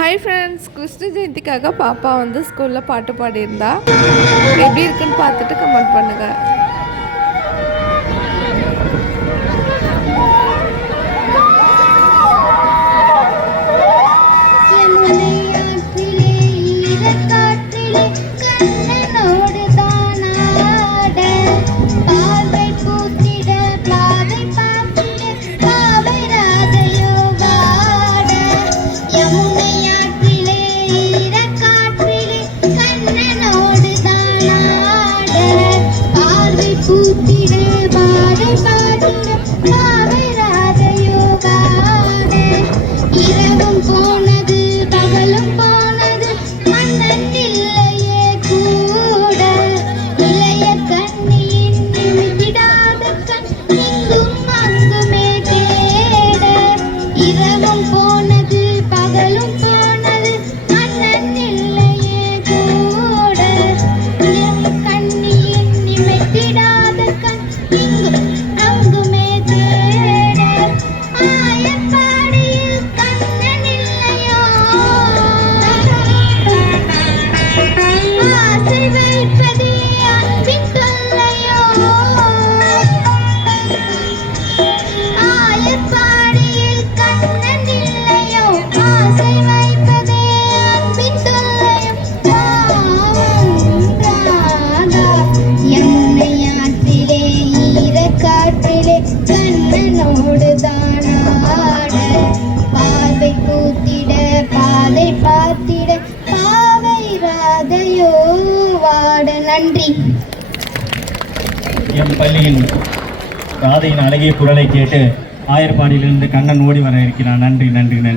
Hi friends Krishna ஜெயந்திக்காக பாப்பா வந்து ஸ்கூலில் பாட்டு பாடியிருந்தா. எப்படி இருக்குன்னு பார்த்துட்டு கமெண்ட் பண்ணுங்கள் ராஜயோகாட இரவும் போனது பகலும் போனது மன்னன் இல்லையே கூட. இளைய கண்ணியின் நிமித்திடாத கண் இங்கும் அங்குமே தேட. இரவும் போனது பகலும் போனது மன்னன் இல்லையே கூட. இளைய கண்ணியின் நிமித்திடாத நன்றி. எம் பள்ளியின் ராதையின் அழகிய குரலை கேட்டு ஆயர்பாடியிலிருந்து கண்ணன் ஓடி வர இருக்கிறான். நன்றி நன்றி நன்றி.